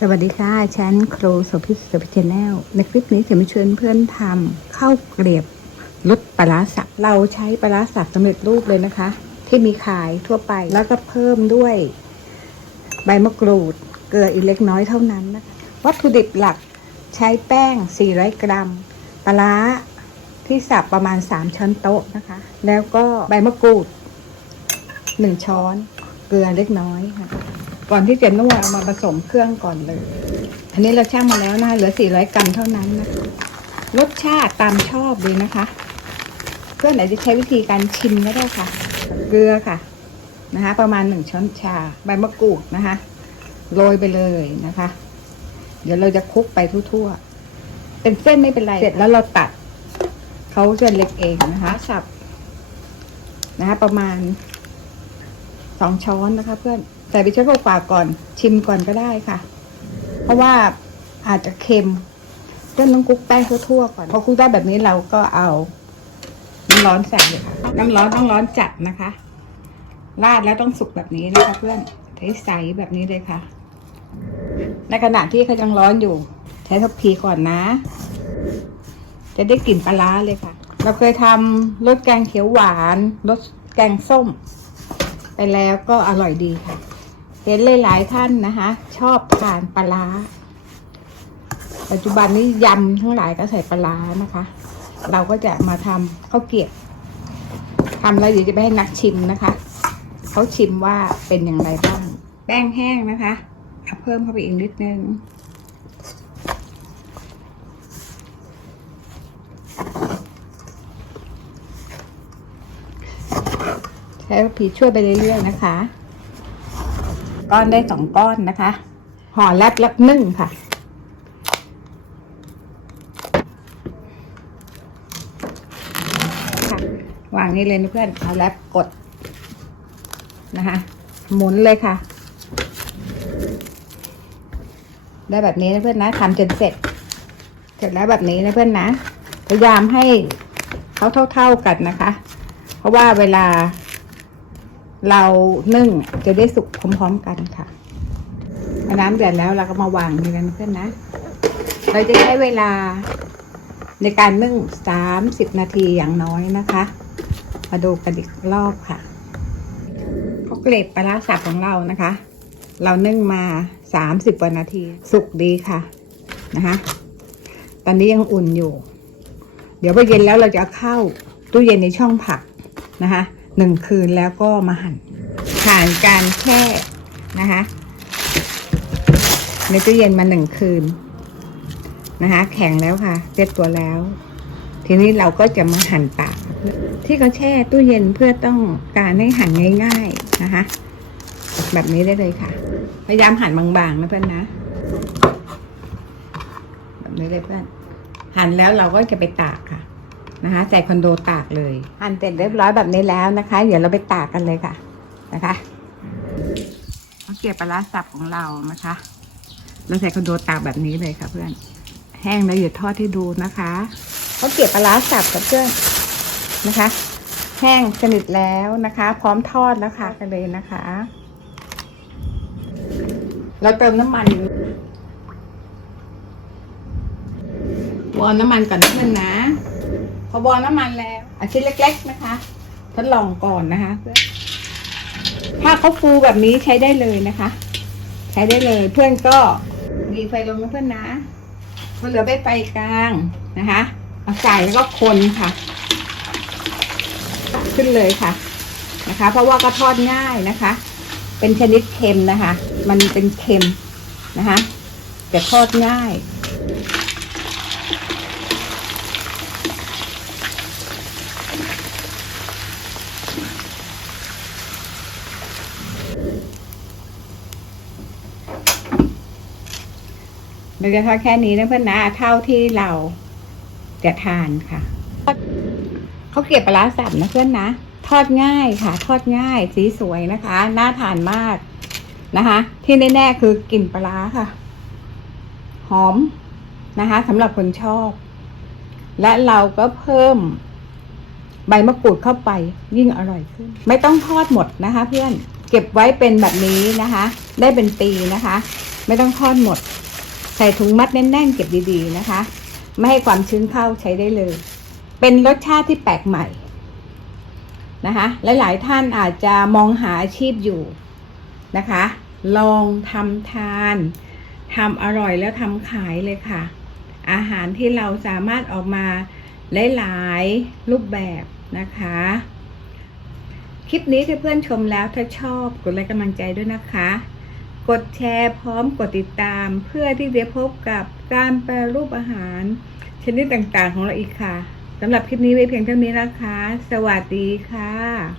สวัสดีค่ะฉันครูโสภิตโสภิตชแนลในคลิปนี้จะมาชวนเพื่อนทำข้าวเกลียบรสปลาสับเราใช้ปลาสับสำเร็จรูปเลยนะคะ ที่มีขายทั่วไปแล้วก็เพิ่มด้วย ใบมะกรูด เกลืออีกเล็กน้อยเท่านั้นนะคะวัตถุดิบหลักใช้แป้ง 400 กรัม ปลาที่สับประมาณ 3 ช้อนโต๊ะนะคะ แล้วก็ใบมะกรูด 1 ช้อน เกลือเล็กน้อยค่ะ ก่อนที่จะนวดเอามาผสมเครื่องก่อนเลย อันนี้เราช่างมาแล้วนะเหลือ 400 กรัมเท่านั้นนะคะรสชาติตามชอบเลยนะคะ เพื่อนอาจจะใช้วิธีการชิมก็ได้ค่ะ เกลือค่ะนะคะ ประมาณหนึ่งช้อนชาใบมะกรูดนะคะโรยไปเลยนะคะ เดี๋ยวเราจะคลุกไปทั่วๆ เป็นเส้นไม่เป็นไร เสร็จแล้วเราตัดเขาจะเล็กเองนะคะสับนะคะ ประมาณสองช้อนนะคะ เพื่อน ใส่ไปช้อนกว่าๆก่อนชิมก่อนก็ได้ค่ะ เพราะว่าอาจจะเค็มเพื่นต้องคลุกแป้งทั่วๆก่อนพอคลุกได้แบบนี้เราก็เอาน้ำร้อนใส่เลยค่ะน้ำร้อนต้องร้อนจัดนะคะราดแล้วต้องสุกแบบนี้นะคะเพื่อนใสๆแบบนี้เลยค่ะ ในขณะที่เขายังร้อนอยู่ ใช้ทัพพีก่อนนะ จะได้กลิ่นปลาร้าเลยค่ะ เราเคยทำรสแกงเขียวหวานรสแกงส้ม ไปแล้วก็อร่อยดีค่ะ เห็นหลายๆท่านนะคะ ชอบทานปลาปัจจุบันนี้ยำทั้งหลายก็ใส่ปลานะคะ เราก็จะมาทำข้าวเกรียบทำแล้วเดี๋ยวจะไปให้นักชิมนะคะเขาชิมว่าเป็นอย่างไรบ้าง แป้งแห้งนะคะเอาเพิ่มเข้าไปอีกนิดนึงใช้ผีช่วยไปเรื่อยๆนะคะ ก้อนได้สองก้อนนะคะ ห่อแลบแล้วนึ่งค่ะค่ะ วางนี้เลยนะเพื่อน เอาแลบกดนะคะ หมุนเลยค่ะ ได้แบบนี้นะเพื่อนนะทำจนเสร็จ เสร็จแล้วแบบนี้นะเพื่อนนะ พยายามให้เขาเท่า ๆกันนะคะ เพราะว่าเวลา เรานึ่งจะได้สุกพร้อมๆกันค่ะน้ำเดือดแล้วเราก็มาวางนี่กันเพื่อนนะ เราจะใช้เวลาในการนึ่งสามสิบนาทีอย่างน้อยนะคะ มาดูกันอีกรอบค่ะข้าวเกล็ดปลาสับของเรานะคะ เรานึ่งมาสามสิบกว่านาทีสุกดีค่ะนะคะ ตอนนี้ยังอุ่นอยู่ เดี๋ยวพอเย็นแล้วเราจะเอาเข้าตู้เย็นในช่องผักนะคะ หนึ่งคืนแล้วก็มาหั่นผ่านการแช่นะคะในตู้เย็นมาหนึ่งคืนนะคะ แข็งแล้วค่ะเรียบตัวแล้ว ทีนี้เราก็จะมาหั่นปากที่เขาแช่ตู้เย็นเพื่อต้องการให้หั่นง่าย ๆนะคะ แบบนี้ได้เลยค่ะ พยายามหั่นบางๆนะเพื่อนนะ แบบนี้เลยเพื่อนหั่นแล้วเราก็จะไปตากค่ะ นะคะใส่คอนโดตากเลยหั่นเสร็จเรียบร้อยแบบนี้แล้วนะคะ เดี๋ยวเราไปตากกันเลยค่ะนะคะเอาเกี๊ยวปลาร้าสับของเรานะคะ เราใส่คอนโดตากแบบนี้เลยค่ะเพื่อน แห้งแล้วเดี๋ยวทอดให้ดูนะคะเขาเกี๊ยวปลาร้าสับกับเพื่อนนะคะ แห้งสนิทแล้วนะคะ พร้อมทอดแล้วค่ะกันเลยนะคะ เราเติมน้ำมันวอร์น้ำมันก่อนนะเพื่อนนะ พอบอลน้ำมันแล้วอาชิ้นเล็ก ๆนะคะ ทดลองก่อนนะคะ ถ้าเขาฟูแบบนี้ใช้ได้เลยนะคะ ใช้ได้เลยเพื่อนก็ดีไฟลงนะเพื่อนนะพอเหลือไปไฟกลางนะคะเอาใส่แล้วก็คนค่ะ ขึ้นเลยค่ะนะคะ เพราะว่าก็ทอดง่ายนะคะ เป็นชนิดเค็มนะคะ มันเป็นเค็มนะคะแต่ทอดง่าย เราจะทอดแค่นี้นะเพื่อนนะเท่าที่เราจะทานค่ะเขาเก็บปลาร้าสับนะเพื่อนนะ ทอดง่ายค่ะ ทอดง่ายสีสวยนะคะ น่าทานมากนะคะ ที่แน่ๆคือกลิ่นปลาค่ะ หอมนะคะสำหรับคนชอบ และเราก็เพิ่มใบมะกรูดเข้าไปยิ่งอร่อยขึ้น ไม่ต้องทอดหมดนะคะ เพื่อนเก็บไว้เป็นแบบนี้นะคะ ได้เป็นปีนะคะ ไม่ต้องทอดหมด ใส่ถุงมัดแน่นๆ เก็บดีๆนะคะ ไม่ให้ความชื้นเข้าใช้ได้เลย เป็นรสชาติที่แปลกใหม่นะคะหลายๆท่านอาจจะมองหาอาชีพอยู่นะคะ ลองทำทานทำอร่อยแล้วทำขายเลยค่ะ อาหารที่เราสามารถออกมาหลายๆรูปแบบนะคะ คลิปนี้ถ้าเพื่อนชมแล้วถ้าชอบกดไลค์กำลังใจด้วยนะคะ กดแชร์พร้อมกดติดตาม เพื่อที่จะพบกับการแปรรูปอาหาร ชนิดต่างๆของเราอีกค่ะสำหรับคลิปนี้ไว้เพียงเท่านี้นะคะ สวัสดีค่ะ